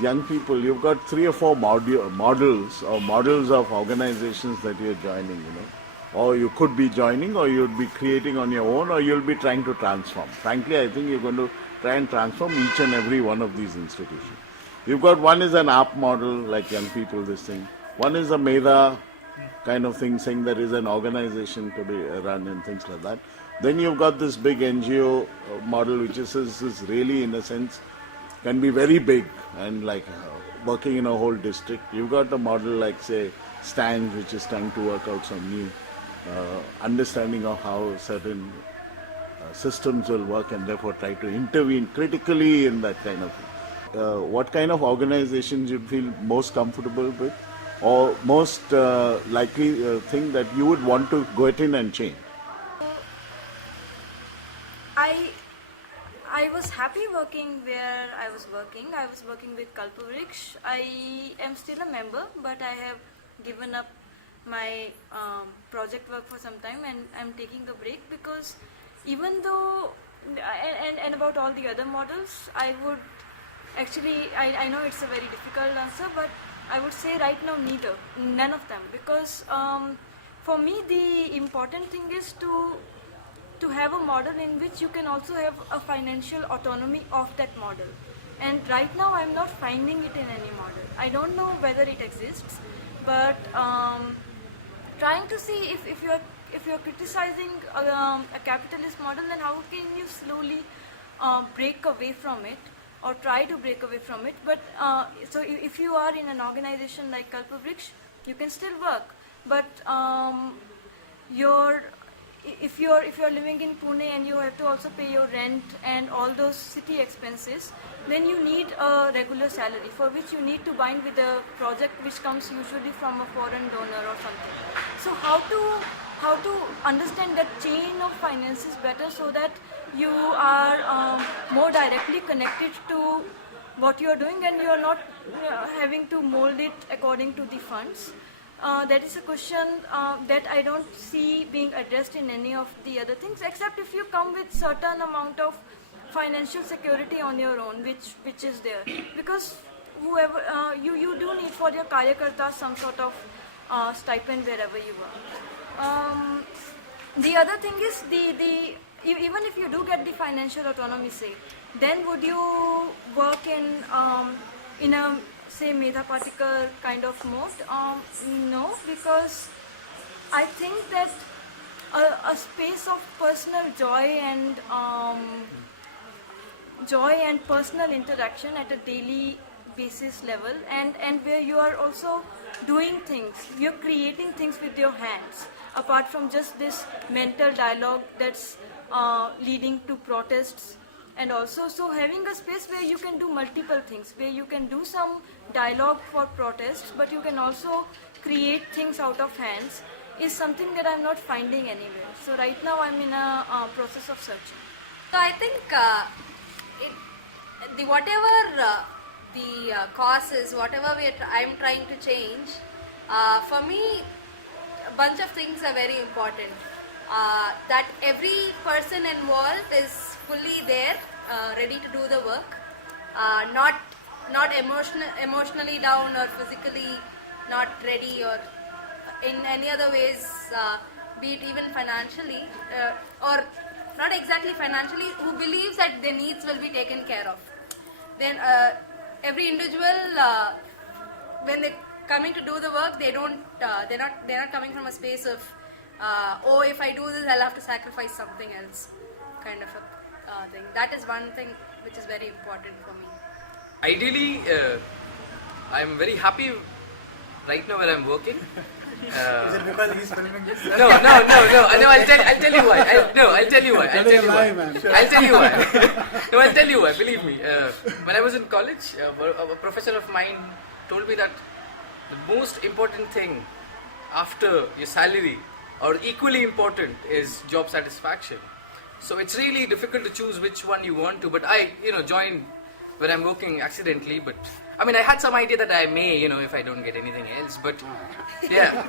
these young people, you've got 3 or 4 models of organizations that you're joining, you know. Or you could be joining, or you'll be creating on your own, or you'll be trying to transform. Frankly, I think you're going to try and transform each and every one of these institutions. You've got one is an app model, like young people, this thing. One is a Meda kind of thing, saying there is an organization to be run and things like that. Then you've got this big NGO model, which is really, in a sense, can be very big and like working in a whole district. You've got a model like, say, Stand, which is trying to work out some new understanding of how certain systems will work and therefore try to intervene critically in that kind of thing. What kind of organizations you feel most comfortable with, or most likely thing that you would want to go in and change? I was happy working where I was working. I was working with Kalpavriksha. I am still a member, but I have given up my project work for some time, and I'm taking a break because even though, and about all the other models, I would actually, I know it's a very difficult answer, but I would say right now none of them, because for me the important thing is to have a model in which you can also have a financial autonomy of that model. And right now I'm not finding it in any model. I don't know whether it exists, but trying to see if you're criticizing a capitalist model, then how can you slowly break away from it, or try to break away from it. But so if you are in an organization like Kalpavriksha, you can still work, but if you're living in Pune and you have to also pay your rent and all those city expenses, then you need a regular salary, for which you need to bind with a project which comes usually from a foreign donor or something. So how to understand that chain of finances better, so that you are more directly connected to what you are doing, and you are not having to mold it according to the funds. That is a question that I don't see being addressed in any of the other things, except if you come with certain amount of financial security on your own, which is there, because whoever you do need for your karyakartas some sort of stipend wherever you are. The other thing is even if you do get the financial autonomy, say, then would you work in a, say, Medha Patikar kind of mode? No, because I think that a space of personal joy and personal interaction at a daily basis level, and where you are also doing things, you're creating things with your hands, apart from just this mental dialogue that's leading to protests. And also, so having a space where you can do multiple things, where you can do some dialogue for protests, but you can also create things out of hands, is something that I'm not finding anywhere. So right now I'm in a process of searching. So I think whatever the cause is, whatever I'm trying to change, for me, a bunch of things are very important. That every person involved is fully there, ready to do the work, not emotionally down or physically not ready, or in any other ways, be it even financially, or not exactly financially, who believes that their needs will be taken care of. Then every individual, when they're coming to do the work, they're not coming from a space of oh, if I do this, I'll have to sacrifice something else, kind of a thing. That is one thing which is very important for me. Ideally, I'm very happy right now where I'm working. Is it because he's filming this? No. I'll tell you why. I'll tell you why. No, I'll tell you why. Believe me. When I was in college, a professor of mine told me that the most important thing after your salary, or equally important, is job satisfaction. So it's really difficult to choose which one you want to. But I, joined where I'm working accidentally. But I mean, I had some idea that I may, if I don't get anything else. But yeah.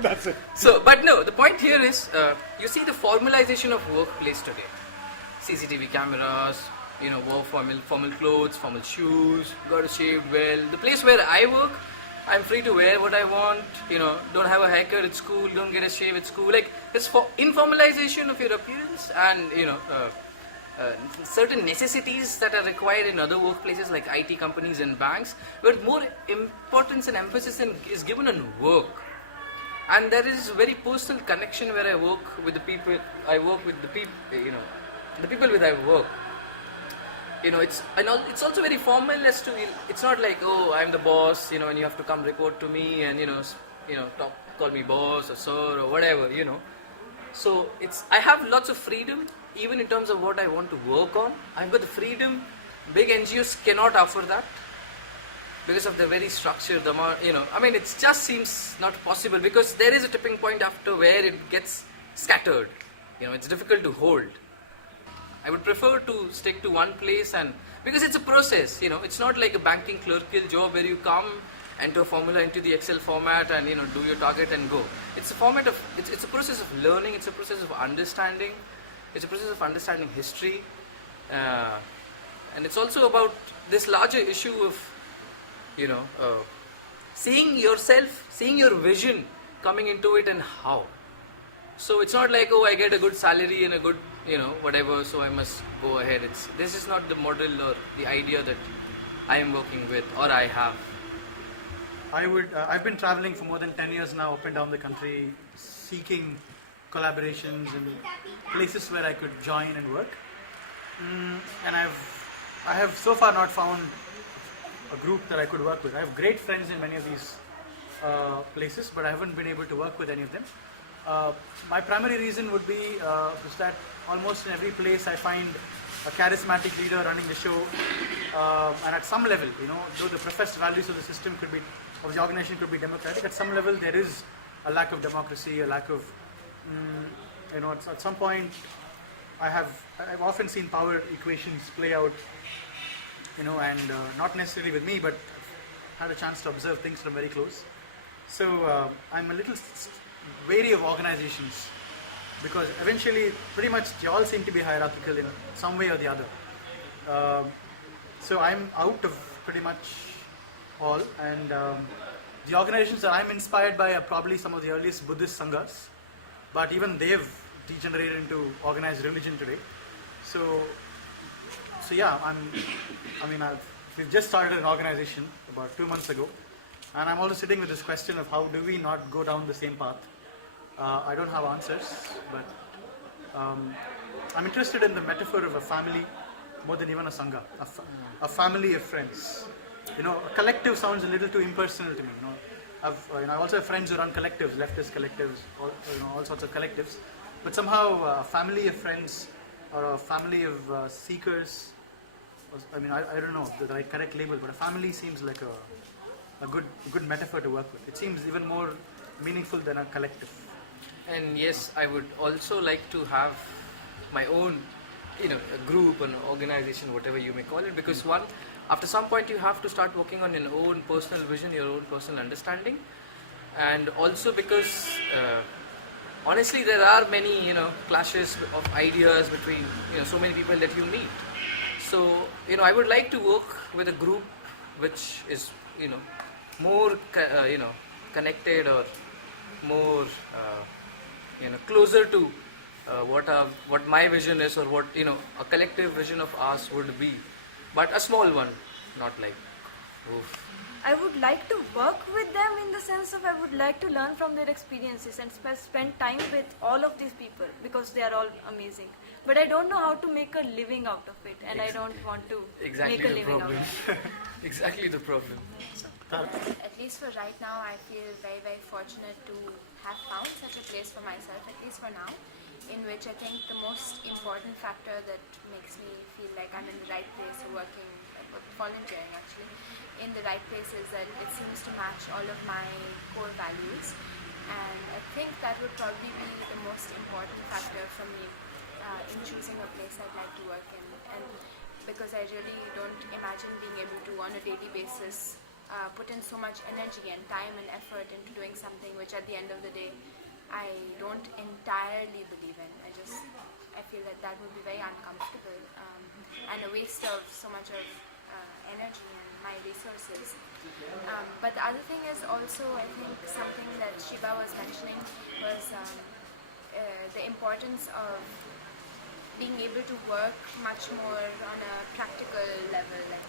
That's it. So, but no, the point here is, you see the formalization of workplace today. CCTV cameras, wear formal clothes, formal shoes, got to shave well. The place where I work, I'm free to wear what I want, don't have a haircut, it's cool, don't get a shave, it's cool. Like, it's for informalization of your appearance and, certain necessities that are required in other workplaces like IT companies and banks, but more importance and emphasis is given on work. And there is very personal connection where I work with the people, the people with I work. It's also very formal as to, it's not like, oh, I'm the boss, and you have to come report to me and, call me boss or sir or whatever, So I have lots of freedom, even in terms of what I want to work on. I've got the freedom. Big NGOs cannot offer that because of the very structure, it just seems not possible because there is a tipping point after where it gets scattered. It's difficult to hold. I would prefer to stick to one place because it's a process, it's not like a banking clerical job where you come, enter a formula into the Excel format and, do your target and go. It's a it's a process of learning, it's a process of understanding, it's a process of understanding history, and it's also about this larger issue of, seeing yourself, seeing your vision coming into it and how. So it's not like, oh, I get a good salary and a good, whatever, so I must go ahead. This is not the model or the idea that I am working with or I have. I've been traveling for more than 10 years now up and down the country, seeking collaborations and places where I could join and work. And I have so far not found a group that I could work with. I have great friends in many of these places, but I haven't been able to work with any of them. My primary reason would be is that almost in every place I find a charismatic leader running the show, and at some level, though the professed values of the system of the organization could be democratic, at some level there is a lack of democracy, a lack of, at some point I've often seen power equations play out, and not necessarily with me, but had a chance to observe things from very close. So I'm a little wary of organizations because eventually pretty much they all seem to be hierarchical in some way or the other. So I'm out of pretty much all, and the organizations that I'm inspired by are probably some of the earliest Buddhist sanghas, but even they've degenerated into organized religion today. So yeah, we've just started an organization about 2 months ago, and I'm also sitting with this question of how do we not go down the same path. I don't have answers, but I'm interested in the metaphor of a family more than even a sangha, a family of friends. A collective sounds a little too impersonal to me. I also have friends who run collectives, leftist collectives, all sorts of collectives. But somehow a family of friends or a family of seekers, I don't know the right correct label, but a family seems like a good metaphor to work with. It seems even more meaningful than a collective. And yes, I would also like to have my own, a group, an organization, whatever you may call it, because after some point you have to start working on your own personal vision, your own personal understanding, and also because honestly there are many clashes of ideas between so many people that you meet. So I would like to work with a group which is more connected or more closer to what my vision is, or what a collective vision of ours would be, but a small one, not like oof. I would like to work with them in the sense of I would like to learn from their experiences and spend time with all of these people because they are all amazing. But I don't know how to make a living out of it, and I don't want to make a living out of it. Exactly the problem. At least for right now, I feel very, very fortunate to have found such a place for myself, at least for now, in which I think the most important factor that makes me feel like I'm in the right place working, volunteering actually, in the right place is that it seems to match all of my core values, and I think that would probably be the most important factor for me in choosing a place I'd like to work in, and because I really don't imagine being able to on a daily basis put in so much energy and time and effort into doing something which at the end of the day I don't entirely believe in. I feel that would be very uncomfortable. and a waste of so much of energy and my resources. But the other thing is also, I think something that Shiba was mentioning was the importance of being able to work much more on a practical level, like,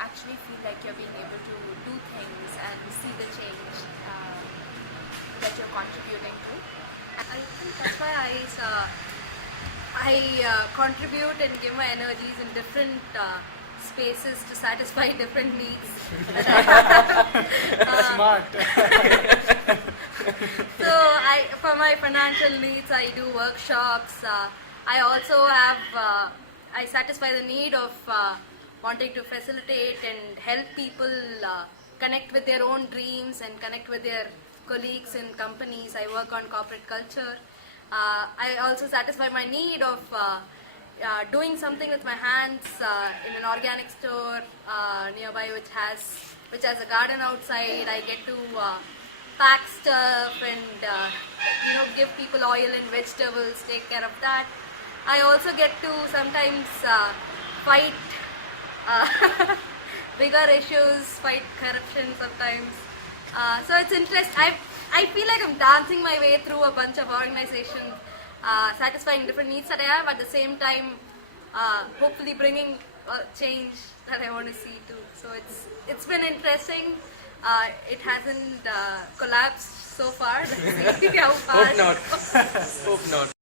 actually feel like you're being able to do things and see the change that you're contributing to. I think that's why I contribute and give my energies in different spaces to satisfy different needs. Smart. So for my financial needs, I do workshops. I also have, I satisfy the need of wanting to facilitate and help people connect with their own dreams and connect with their colleagues in companies. I work on corporate culture. I also satisfy my need of doing something with my hands in an organic store nearby which has a garden outside. I get to pack stuff and give people oil and vegetables, take care of that. I also get to sometimes fight bigger issues, fight corruption sometimes. So it's interesting. I feel like I'm dancing my way through a bunch of organizations, satisfying different needs that I have, at the same time hopefully bringing change that I want to see too. So it's been interesting. It hasn't collapsed so far. Let's see how far. Hope not. Hope not.